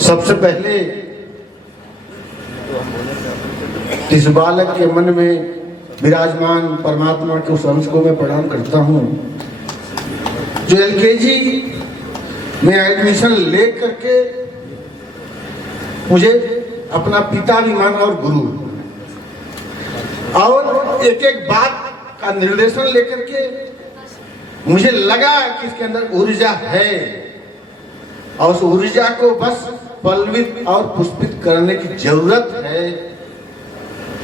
सबसे पहले इस बालक के मन में विराजमान परमात्मा के उस अंश को मैं प्रणाम करता हूँ जो एलकेजी में एडमिशन ले करके मुझे अपना पिता भी माना और गुरु, और एक एक बात का निर्देशन लेकर के मुझे लगा कि इसके अंदर ऊर्जा है और उस ऊर्जा को बस पल्वित और पुष्पित करने की जरूरत है।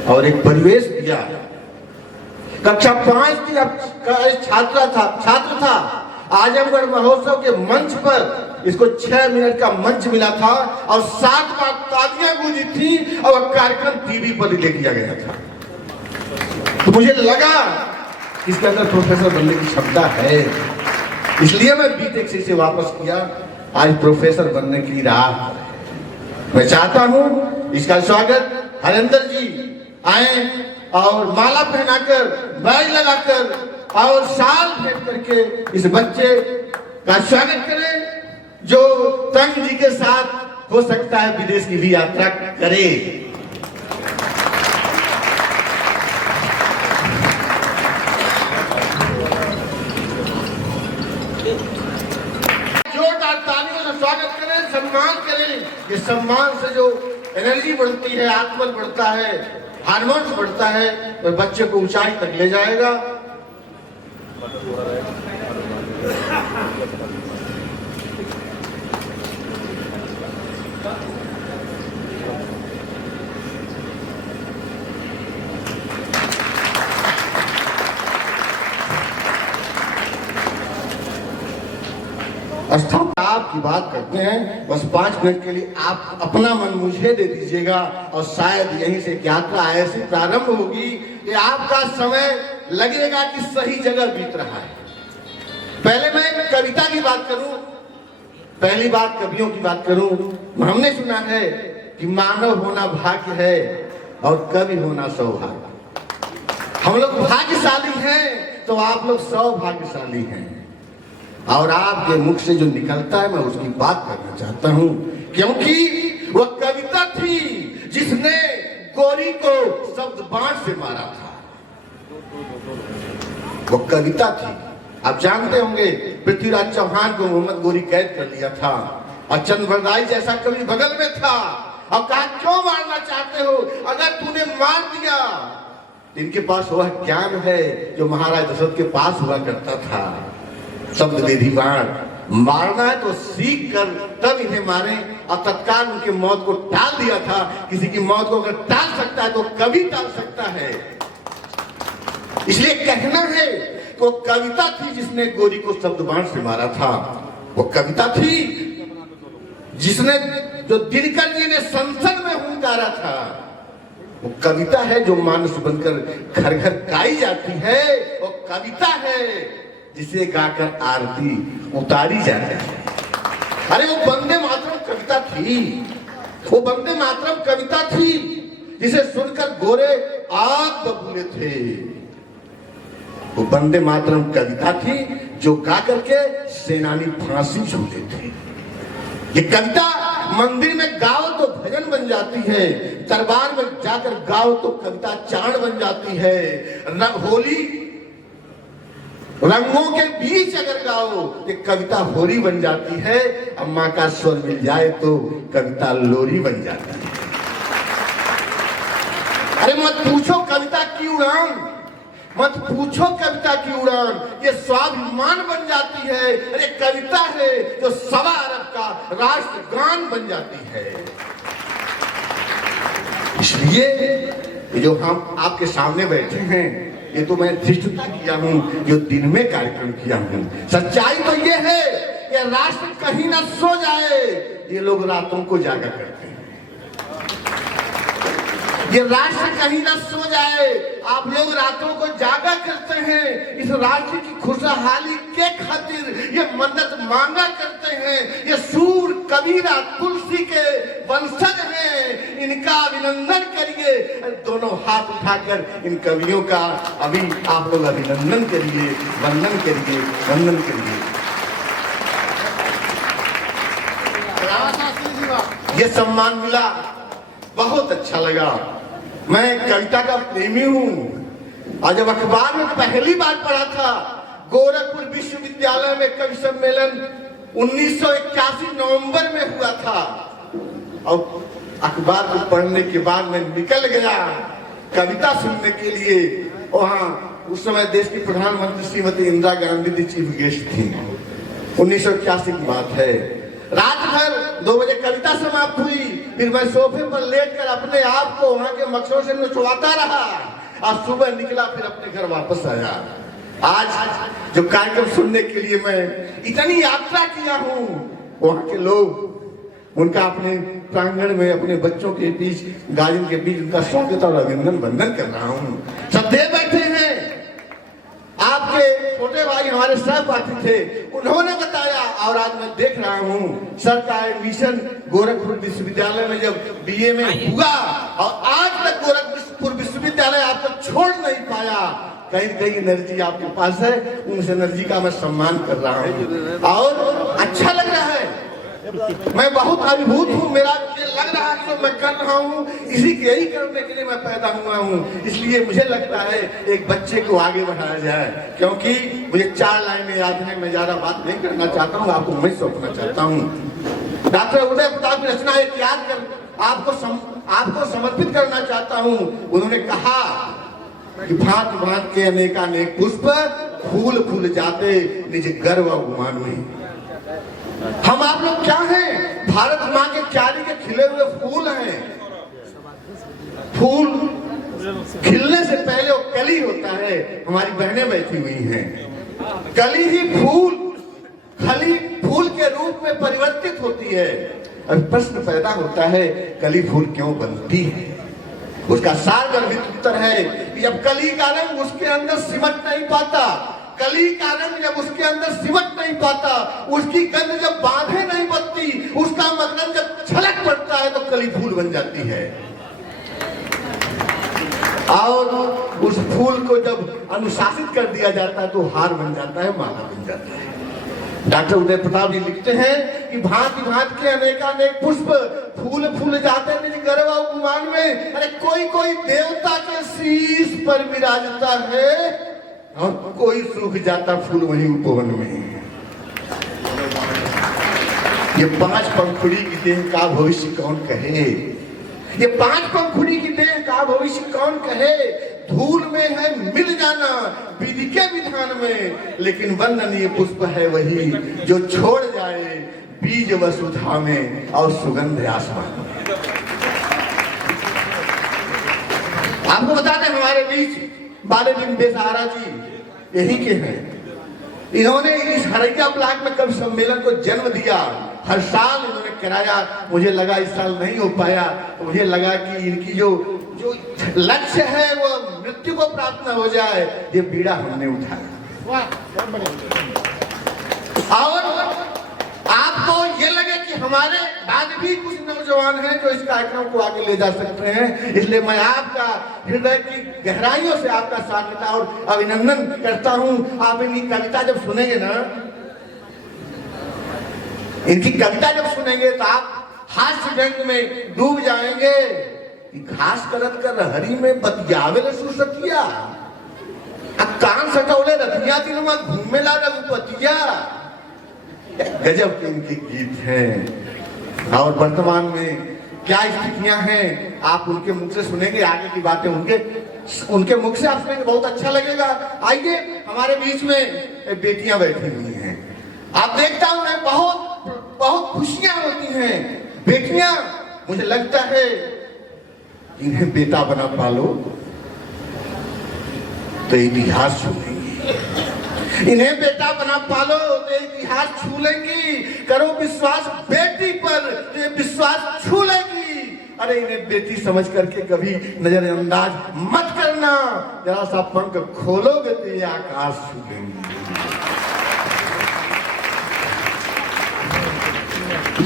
और एक परिवेश दिया। कक्षा 5 की छात्र था। आजमगढ़ महोत्सव के मंच पर इसको 6 मिनट का मंच मिला था और 7 बार तालियां गूंजी थी और कार्यक्रम टीवी पर ले किया गया था। तो मुझे लगा इसके अंदर प्रोफेसर बनने की क्षमता है, इसलिए मैं बीटेक से वापस किया। आज प्रोफेसर बनने की राह मैं चाहता हूं। इसका स्वागत हरेंद्र जी आए और माला पहनाकर, बैज लगाकर और शाल भेंट करके इस बच्चे का स्वागत करें जो तंग जी के साथ हो सकता है विदेश की भी यात्रा करे। जोरदार तालियों से स्वागत करें, सम्मान करें। ये सम्मान से जो एनर्जी बढ़ती है, आत्मबल बढ़ता है, हार्मोन्स बढ़ता है और बच्चे को ऊंचाई तक ले जाएगा। आपकी बात करते हैं, बस 5 मिनट के लिए आप अपना मन मुझे दे दीजिएगा और शायद यहीं से यात्रा ऐसी प्रारंभ होगी कि आपका समय लगेगा कि सही जगह बीत रहा है। पहले मैं कविता की बात करूं, पहली बात कवियों की बात करूं। हमने सुना है कि मानव होना भाग्य है और कवि होना सौभाग्य। हम लोग भाग्यशाली हैं तो आप लोग सौभाग्यशाली हैं। और आपके मुख से जो निकलता है मैं उसकी बात करना चाहता हूं, क्योंकि वह कविता थी जिसने गोरी को शब्द बाण से मारा था। वो कविता थी। आप जानते होंगे पृथ्वीराज चौहान को मोहम्मद गोरी कैद कर लिया था और चंद्रवरदाई जैसा कवि बगल में था और कहा क्यों मारना चाहते हो, अगर तूने मार दिया। इनके पास वह ज्ञान है जो महाराज दशरथ के पास हुआ करता था, शब्द विधि बाण। मारना है तो सीख कर तब इन्हें मारे और तत्काल उनकी मौत को टाल दिया था। किसी की मौत को अगर टाल सकता है तो कभी टाल सकता है। इसलिए कहना है कि वो कविता थी जिसने गोरी को शब्द बाण से मारा था। वो कविता थी जिसने जो दिनकर जी ने संसद में हुंकारा था। वो कविता है जो मानस बनकर घर घर गाई जाती है। वो कविता है जिसे गाकर आरती उतारी जाती है। अरे वो वंदे मातरम कविता थी, वो वंदे मातरम कविता थी जिसे सुनकर गोरे आग बबूले थे। वो वंदे मातरम कविता थी जो गा करके सेनानी फांसी झूले थे। ये कविता मंदिर में गाओ तो भजन बन जाती है, दरबार में जाकर गाओ तो कविता चाण बन जाती है। होली रंगों के बीच अगर गाओ ये कविता होली बन जाती है। अम्मा का स्वर मिल जाए तो कविता लोरी बन जाती है। अरे मत पूछो कविता की उड़ान, मत पूछो कविता की उड़ान, ये स्वाभिमान बन जाती है। अरे कविता है जो 1.25 अरब का राष्ट्रगान बन जाती है। इसलिए ये जो हम आपके सामने बैठे हैं ये तो मैं धृष्टता किया हूं, जो दिन में कार्यक्रम किया हूं। सच्चाई तो ये है कि राष्ट्र कहीं ना सो जाए, ये लोग रातों को जागा करते हैं। ये राष्ट्र कहीं ना सो जाए, आप लोग रातों को जागा करते हैं। इस राष्ट्र की खुशहाली के खातिर ये मन्नत मांगा करते हैं। ये सूर कबीरा तुलसी के वंशज हैं, इनका अभिनंदन करिए। दोनों हाथ उठाकर इन कवियों का अभी आप लोग अभिनंदन करिए, वंदन करिए, वंदन करिए। ये सम्मान मिला, बहुत अच्छा लगा। मैं कविता का प्रेमी हूँ और जब अखबार में पहली बार पढ़ा था गोरखपुर विश्वविद्यालय में कवि सम्मेलन 1981 नवंबर में हुआ था, और अखबार को पढ़ने के बाद मैं निकल गया कविता सुनने के लिए। वहाँ उस समय देश की प्रधानमंत्री श्रीमती इंदिरा गांधी जी चीफ गेस्ट थी। 1981 की बात है। रात भर 2 बजे कविता समाप्त हुई, फिर मैं सोफे पर लेटकर अपने आप को वहां के मच्छरों से नचवाता रहा और सुबह निकला, फिर अपने घर वापस आया। आज जो कार्यक्रम सुनने के लिए मैं इतनी यात्रा किया हूँ, वहां के लोग उनका अपने प्रांगण में अपने बच्चों के बीच, गार्जियन के बीच उनका स्वागत और अभिनंदन वंदन कर रहा हूँ। श्रद्धेय बैठे हैं, आपके छोटे भाई हमारे सहपाठी थे, उन्होंने बताया और आज मैं देख रहा हूँ सर का एडमिशन गोरखपुर विश्वविद्यालय में जब बीए में हुआ और आज तक गोरखपुर विश्वविद्यालय आपको छोड़ नहीं पाया। कहीं कहीं एनर्जी आपके पास है, उस एनर्जी का मैं सम्मान कर रहा हूँ और अच्छा लग रहा है। मैं बहुत अभिभूत हूँ, मेरा लग रहा है जो मैं कर रहा हूँ इसी के यही करने के लिए मैं पैदा हुआ हूँ। इसलिए मुझे लगता है एक बच्चे को आगे बढ़ाया जाए, क्योंकि मुझे 4 लाइनें याद हैं, मैं ज्यादा बात नहीं करना चाहता हूँ, आपको मैं सौंपना चाहता हूँ। डॉक्टर उदय प्रताप की रचना एक याद कर आपको समर्पित करना चाहता हूँ। उन्होंने कहा कि भांत भांत के अनेकानेक पुष्प फूल फूल जाते निज गर्व गुमान में। हम आप लोग क्या हैं? भारत माँ के क्यारी के खिले हुए फूल हैं। फूल खिलने से पहले वो कली होता है, हमारी बहनें बैठी हुई हैं। कली ही फूल खली फूल के रूप में परिवर्तित होती है। अब प्रश्न पैदा होता है कली फूल क्यों बनती है? उसका सारगर्भित उत्तर है कि जब कली का रंग उसके अंदर सिमट नहीं पाता, कली का रंग जब उसके अंदर सिमट नहीं पाता, उसकी गंध जब बांधे नहीं बनती, उसका मकरंद जब छलक पड़ता है तो कली फूल बन जाती है। और उस फूल को जब अनुशासित कर दिया जाता है तो हार बन जाता है, माला बन जाता है। डॉक्टर उदय प्रताप जी लिखते हैं कि भांति भांति के अनेकानेक पुष्प फूल फूल जाते निज गर्व गुमान में। अरे कोई कोई देवता के शीश पर विराजता है और कोई सूख जाता फूल वहीं उपवन में। ये 5 पंखुड़ी की देह का भविष्य कौन कहे? ये 5 पंखुड़ी की देह का भविष्य कौन कहे? धूल में है मिल जाना विधि के विधान में, लेकिन वंदनीय पुष्प है वही जो छोड़ जाए बीज वसुधा में और सुगंध आसमान में। आपको बता दें हमारे बीच बालेदिन बेसहारा जी यही के हैं। इन्होंने इस हरैया ब्लॉक में कवि सम्मेलन को जन्म दिया। हर साल इन्होंने कराया। मुझे लगा इस साल नहीं हो पाया, तो मुझे लगा कि इनकी जो लक्ष्य है वो मृत्यु को प्राप्त न हो जाए, ये बीड़ा हमने उठाया। और आपको ये लगे कि हमारे बाद भी कुछ नौजवान हैं जो इस कार्यक्रम को आगे ले जा सकते हैं, इसलिए मैं आपका हृदय की गहराइयों से आपका स्वागत और अभिनंदन करता हूं। आप इनकी कविता जब सुनेंगे ना, इनकी कविता जब सुनेंगे तो आप हास्य व्यंग में डूब जाएंगे। घास करत कर हरी में बतियावे ले सुसतिया, कान सटौले रतिया दिन में घूमे ला रघुपतिया। गजब के इनके गीत हैं। और वर्तमान में क्या स्थितियां हैं आप उनके मुख से सुनेंगे, आगे की बातें उनके मुख से आप सुनेंगे, बहुत अच्छा लगेगा। आइए, हमारे बीच में बेटियां बैठी हुई हैं। आप देखता हूं मैं बहुत खुशियां होती हैं। बेटियां, मुझे लगता है इन्हें बेटा बना पालो तो इतिहास छू लेंगी। इन्हें बेटा बना पालो तो इतिहास छू लेंगी। करो विश्वास बेटी पर तो ये विश्वास छू लेंगी। अरे इन्हें बेटी समझ करके कभी नजरअंदाज मत करना। जरा सा पंख खोलोगे तो ये आकाश छू लेंगी।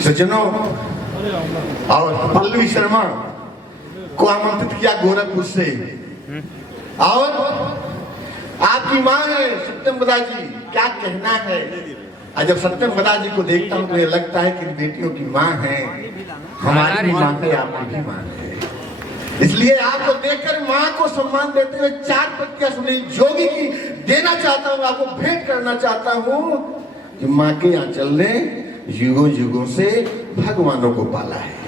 सज्जनों, और पल्लवी शर्मा को आमंत्रित किया गोरखपुर से, और आपकी माँ है सत्यम बदा जी, क्या कहना है। जब सत्यम बदा जी को देखता हूँ तो मुझे लगता है कि बेटियों की माँ है, हमारी माँ है, आपकी भी माँ है। इसलिए आपको देखकर माँ को सम्मान देते हुए 4 पंक्तियां सुनी जोगी की देना चाहता हूँ, आपको भेंट करना चाहता हूँ कि माँ के आंचल ने युगों युगों से भगवानों को पाला है।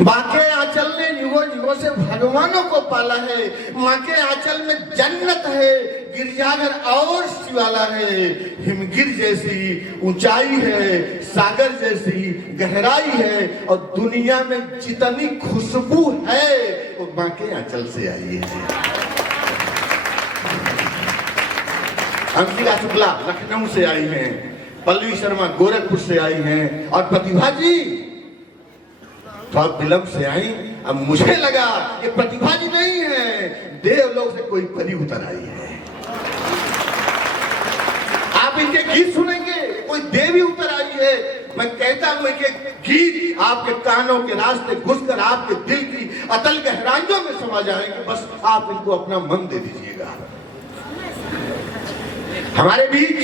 माँ के आंचल ने युगों युगों से भगवानों को पाला है। माँ के आंचल में जन्नत है, गिरजाघर और शिवाला है। हिमगिर जैसी ऊंचाई है, सागर जैसी गहराई है, और दुनिया में जितनी खुशबू है वो माँ के आंचल से आई है। अंकिता शुक्ला लखनऊ से आई हैं, पल्लवी शर्मा गोरखपुर से आई हैं, और प्रतिभा जी थोड़ा विलंब से आई। अब मुझे लगा कि प्रतिभा जी नहीं है, देवलोक से कोई परी उतर आई है। आप इनके गीत सुनेंगे, कोई देवी उतर आई है। मैं कहता हूं कि गीत आपके कानों के रास्ते घुसकर आपके दिल की अतल गहराइयों में समा जाएंगे। बस आप इनको अपना मन दे दीजिएगा। हमारे बीच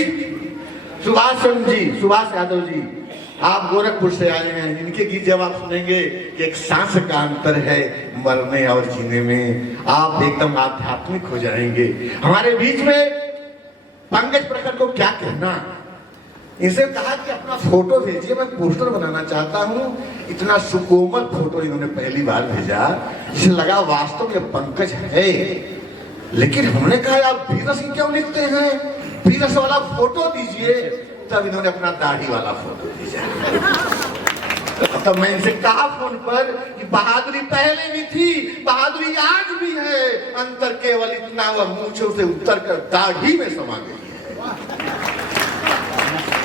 सुभाष यादव जी, आप गोरखपुर से आए हैं। इनके गीत जब आप सुनेंगे कि एक सांस का अंतर है मरने और जीने में, आप एकदम आध्यात्मिक हो जाएंगे। हमारे बीच में पंकज प्रखर को क्या कहना, इनसे कहा कि अपना फोटो भेजिए, मैं पोस्टर बनाना चाहता हूं। इतना सुकोमल फोटो इन्होंने पहली बार भेजा, जिसे लगा वास्तव में पंकज है। लेकिन हमने कहा आप बीरस क्यों लिखते हैं, बीरस वाला फोटो दीजिए। तब इन्होंने अपना दाढ़ी वाला फोटो भेजा। तब मैं इनसे कहा फोन पर कि बहादुरी पहले भी थी, बहादुरी आज भी है, अंतर केवल इतना वह मूंछों से उतर कर दाढ़ी में समा गई है।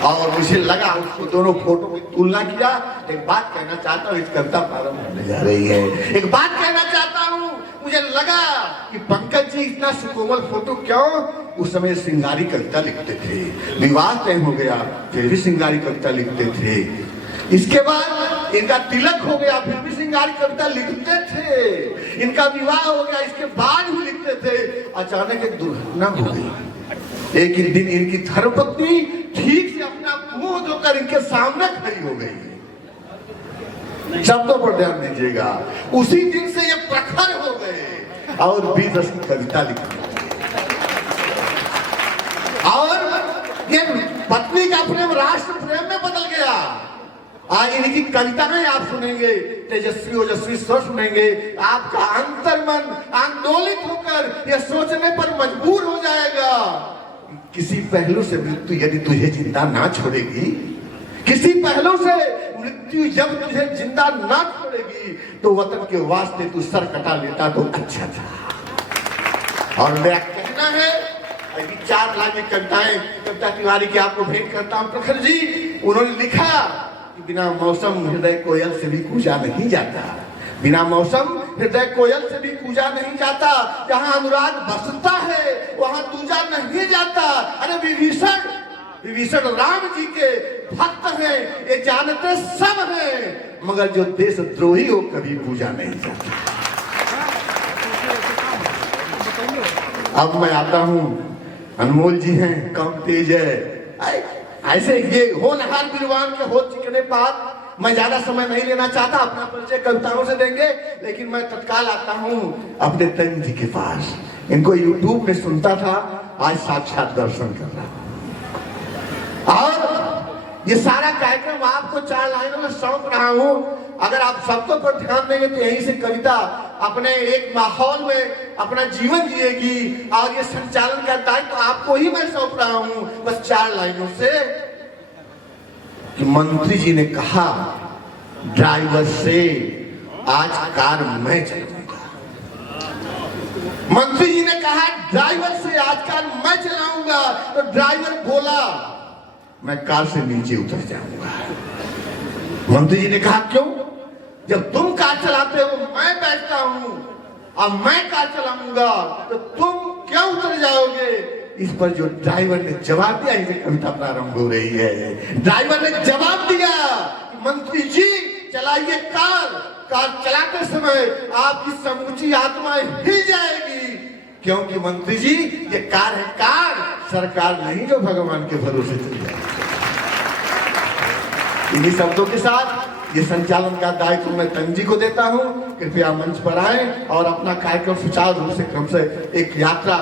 और मुझे लगा उसको दोनों फोटो की तुलना किया। एक बात कहना चाहता हूँ, इस कविता प्रारंभ होने जा रही है। एक बात कहना चाहता हूँ, मुझे लगा कि पंकज जी इतना सुकोमल फोटो क्यों, उस समय श्रृंगारी कविता लिखते थे। विवाह तय हो गया फिर भी श्रृंगारी कविता लिखते थे। इसके बाद इनका तिलक हो गया फिर भी श्रृंगारी कविता लिखते थे। इनका विवाह हो गया इसके बाद भी लिखते थे। अचानक एक दुर्घटना हो गई। एक ही दिन इनकी धर्मपत्नी ठीक से अपना मुंह धोकर इनके सामने खड़ी हो गई। शब्दों पर ध्यान दीजिएगा। उसी दिन से ये प्रखर हो गए और 20 रस की कविता लिखी। और ये पत्नी का प्रेम राष्ट्र प्रेम में बदल गया। आज इनकी कविताएं आप सुनेंगे, तेजस्वी ओजस्वी स्वर सुनेंगे, आपका अंतर्मन आंदोलित होकर यह सोचने पर मजबूर हो जाएगा, किसी पहलू से मृत्यु यदि तुझे जिंदा ना छोड़ेगी, किसी पहलू से मृत्यु जब तुझे जिंदा ना छोड़ेगी, तो वतन के वास्ते तू सर कटा लेता तो अच्छा था। और मेरा कहना है, अभी 4 लाइन में कविताएं कविता तिवारी की आपको भेंट करता हूं। प्रखर जी उन्होंने लिखा कि बिना मौसम हृदय कोयल से भी कूजा नहीं जाता, बिना मौसम हृदय कोयल से भी कूजा नहीं जाता, जहां अनुराग बसता है वहां दूजा नहीं जाता। अरे विभीषण राम जी के भक्त हैं, ये जानते सब हैं, मगर जो देशद्रोही हो कभी पूजा नहीं जाता। अब मैं आता हूं, अनमोल जी हैं, कम तेज है, ऐसे ये होनहार विद्वान के हो चिकने पात। मैं ज्यादा समय नहीं लेना चाहता, अपना परिचय कविताओं से देंगे, लेकिन मैं तत्काल आता हूं अपने तन जी के पास। इनको यूट्यूब में सुनता था, आज साक्षात दर्शन कर रहा हूं। और ये सारा कार्यक्रम आपको 4 लाइनों में सौंप रहा हूं। अगर आप सबको पर ध्यान देंगे तो यहीं से कविता अपने एक माहौल में अपना जीवन जिएगी, और ये संचालन का दायित्व तो आपको ही मैं सौंप रहा हूं। बस 4 लाइनों से कि मंत्री जी ने कहा ड्राइवर से आज कार मैं चलाऊंगा। मंत्री जी ने कहा ड्राइवर से आज कार मैं चलाऊंगा, तो ड्राइवर बोला मैं कार से नीचे उतर जाऊंगा। मंत्री जी ने कहा क्यों, जब तुम कार चलाते हो मैं बैठता हूं, अब मैं कार चलाऊंगा तो तुम क्यों उतर जाओगे। इस पर जो ड्राइवर ने जवाब दिया, इसे कविता प्रारंभ हो रही है। ड्राइवर ने जवाब दिया कि मंत्री जी चलाइए कार, कार चलाते समय आपकी समूची आत्मा हिल जाएगी, क्योंकि मंत्री जी ये कार है कार, सरकार नहीं जो भगवान के भरोसे चल जाए। इन्हीं शब्दों के साथ ये संचालन का दायित्व मैं तंजी को देता हूं। कृपया मंच पर आए और अपना कार्यक्रम सुचारू रूप से क्रम से एक यात्रा